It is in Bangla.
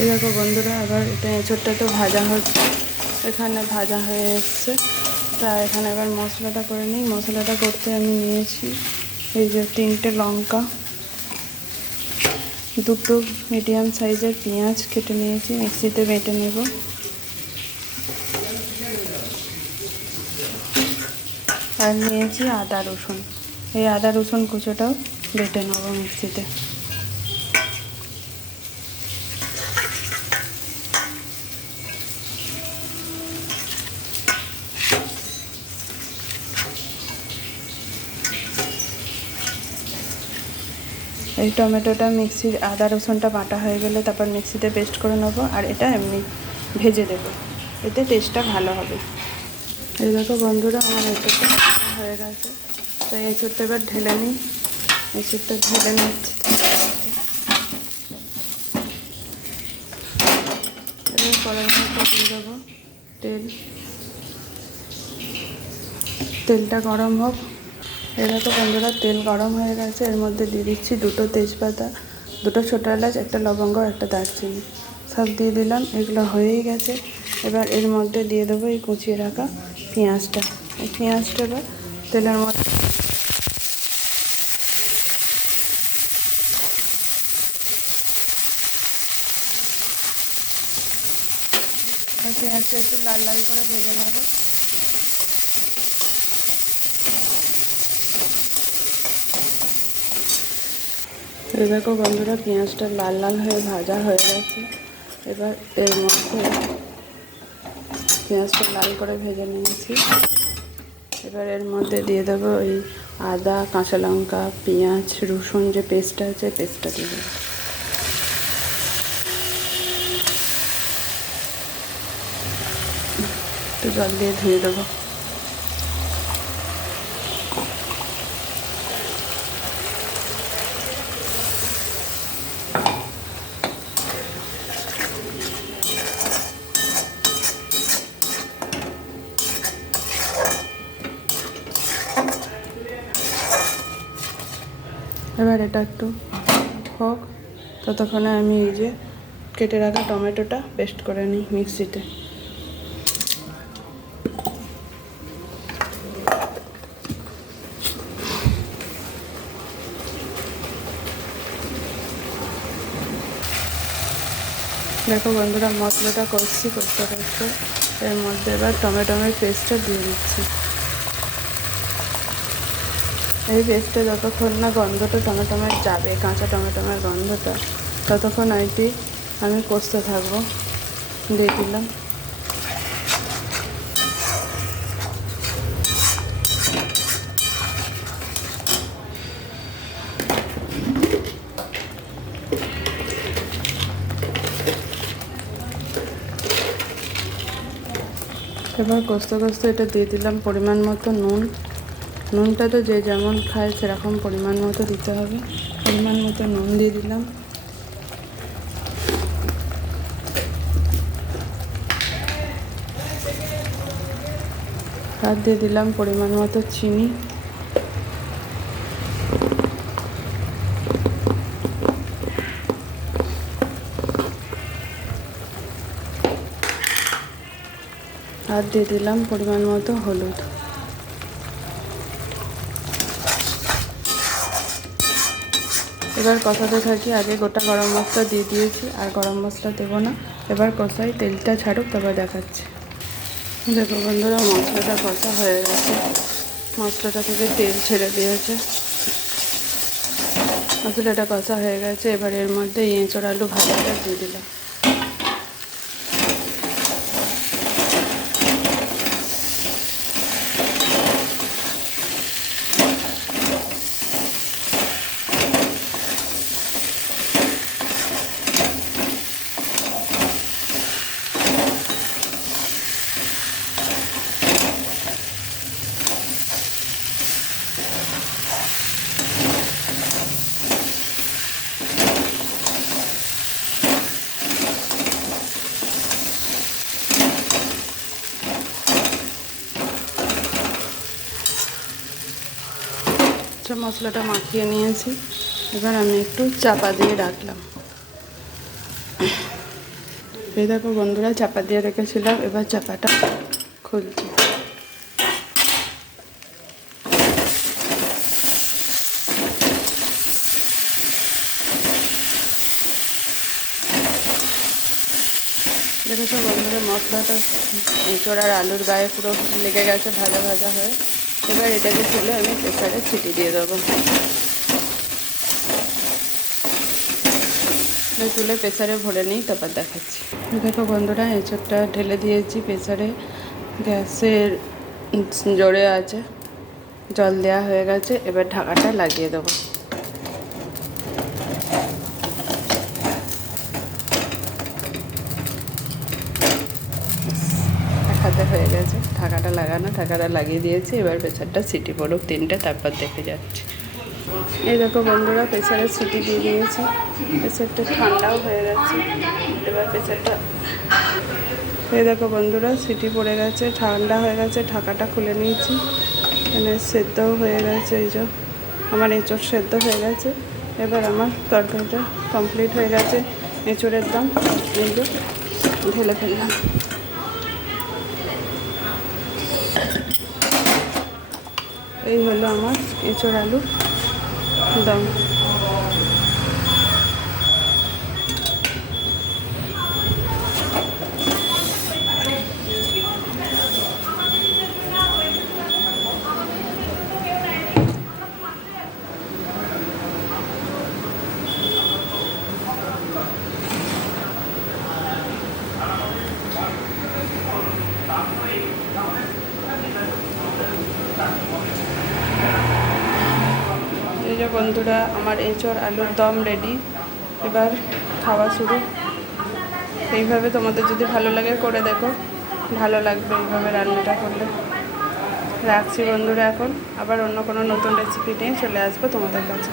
এই দেখো বন্ধুরা, আবার এটা এঁচোড়টা তো ভাজা হচ্ছে, এখানে ভাজা হয়ে এসছে। তা এখানে এবার মশলাটা করে নিই। মশলাটা করতে আমি নিয়েছি এই যে 3টে লঙ্কা, 2টো মিডিয়াম সাইজের পেঁয়াজ কেটে নিয়েছি, মিক্সিতে বেটে নেব। আর নিয়েছি আদা রসুন, এই আদা রসুন কুচোটাও বেটে নেব মিক্সিতে। এই টমেটোটা মিক্সির আদা রসুনটা বাটা হয়ে গেলে তারপর মিক্সিতে পেস্ট করে নেবো, আর এটা এমনি ভেজে দেবো, এতে টেস্টটা ভালো হবে। এই দেখো বন্ধুরা, আমার এঁচোড়টা হয়ে গেছে। তাই এঁচোড়টা এবার ঢেলে নিই। এঁচোড়টা ঢেলে নিচ্ছি। এবার কড়াইয়ের মধ্যে দিয়ে দেবো তেল। তেলটা গরম হোক। এই দেখো বন্ধুরা, তেল গরম হয়ে গেছে। এর মধ্যে দিয়ে দিচ্ছি 2টো তেজপাতা, 2টো ছোটো এলাচ, 1টা লবঙ্গ, 1টা দারচিনি, সব দিয়ে দিলাম। এগুলো হয়েই গেছে। এবার এর মধ্যে দিয়ে দেবো এই কুচিয়ে রাখা পেঁয়াজটা। এই পেঁয়াজটা এবার তেলের মধ্যে পেঁয়াজটা একটু লাল লাল করে ভেজে নেব। এই দেখো বন্ধুরা, পেঁয়াজটা লাল লাল হয়ে ভাজা হয়ে গেছে। এবার এর মধ্যে পেঁয়াজটা লাল করে ভেজে নিয়েছি। এবার এর মধ্যে দিয়ে দেবো ওই আদা, কাঁচা লঙ্কা, পেঁয়াজ, রসুন যে পেস্টটা আছে, পেস্টটা দিয়ে দেবো। একটু জল দিয়ে ধুয়ে দেবো। এবার এটা একটু হোক, ততক্ষণে আমি এই যে কেটে রাখা টমেটোটা পেস্ট করে নিই মিক্সিতে। দেখো বন্ধুরা, মশলাটা করতে করতে এর মধ্যে এবার টমেটোর পেস্টটা দিয়ে দিচ্ছি। এই পেস্টটা যতক্ষণ না গন্ধটা টমেটোমের যাবে, কাঁচা টমেটোমের গন্ধটা, ততক্ষণ আমি কষতে থাকবো। দিয়ে দিলাম। এবার কষতে কষতে এটা দিয়ে দিলাম পরিমাণ মতো নুন। নুনটা তো যে যেমন খায় সেরকম পরিমাণ মতো দিতে হবে। পরিমাণ মতো নুন দিয়ে দিলাম। আর দিয়ে দিলাম পরিমাণ মতো চিনি। আর দিয়ে দিলাম পরিমাণ মতো হলুদ। এবার কষাতে থাকি। আগে গোটা গরম মশলা দিয়ে দিয়েছি, আর গরম মশলা দেবো না। এবার কষাই, তেলটা ছাড়ুক, তারপর দেখাচ্ছি। দেখো বন্ধুরা, মশলাটা কষা হয়ে গেছে। মশলাটা থেকে তেল ছেড়ে দিয়েছে। মশলাটা কষা হয়ে গেছে। এবার এর মধ্যে এঁচোড় আলু ভাজাটা দিয়ে দিলাম। মশলাটা মাখিয়ে নিয়েছি। এবার আমি একটু চাপা দিয়ে রাখলাম। এই দেখো বন্ধুরা, চাপা দিয়ে রেখেছিলাম, এবার চাপাটা খুলছি। দেখেছো বন্ধুরা, মশলাটা এঁচোড় আর আলুর গায়ে পুরো লেগে গেছে, ভাজা ভাজা হয়ে। এবার এটাকে তুলে আমি প্রেসারে সিটি দিয়ে দেবো। তুলে প্রেসারে ভরে নিই, তারপর দেখাচ্ছি। দেখো বন্ধুরা, এঁচোড়টা ঢেলে দিয়েছি প্রেসারে, গ্যাসের জোরে আছে, জল দেওয়া হয়ে গেছে। এবার ঢাকাটা লাগিয়ে দেবো। হাতে হয়ে গেছে ঢাকাটা লাগানো, ঢাকাটা লাগিয়ে দিয়েছি। এবার প্রেসারটা সিটি পড়ুক 3টে, তারপর দেখে যাচ্ছি। এই দেখো বন্ধুরা, প্রেসারে সিটি দিয়ে দিয়েছি, প্রেসারটা ঠান্ডাও হয়ে গেছে। এবার প্রেসারটা, এই দেখো বন্ধুরা, সিটি পড়ে গেছে, ঠান্ডা হয়ে গেছে, ঢাকাটা খুলে নিয়েছি। এখানে সেদ্ধও হয়ে গেছে, এই যে আমার এঁচোড় সেদ্ধ হয়ে গেছে। এবার আমার তরকারিটা কমপ্লিট হয়ে গেছে। এঁচোড়ের দম এই যে ঢেলে ফেললাম। এই হলো আমার এঁচোড় আলু দম। এই যে বন্ধুরা, আমার এঁচোড় আলুর দম রেডি। এবার খাওয়া শুরু। এইভাবে তোমাদের যদি ভালো লাগে করে দেখো, ভালো লাগবে এইভাবে রান্নাটা করলে। রাখছি বন্ধুরা, এখন আবার অন্য কোনো নতুন রেসিপি নিয়ে চলে আসবো তোমাদের কাছে।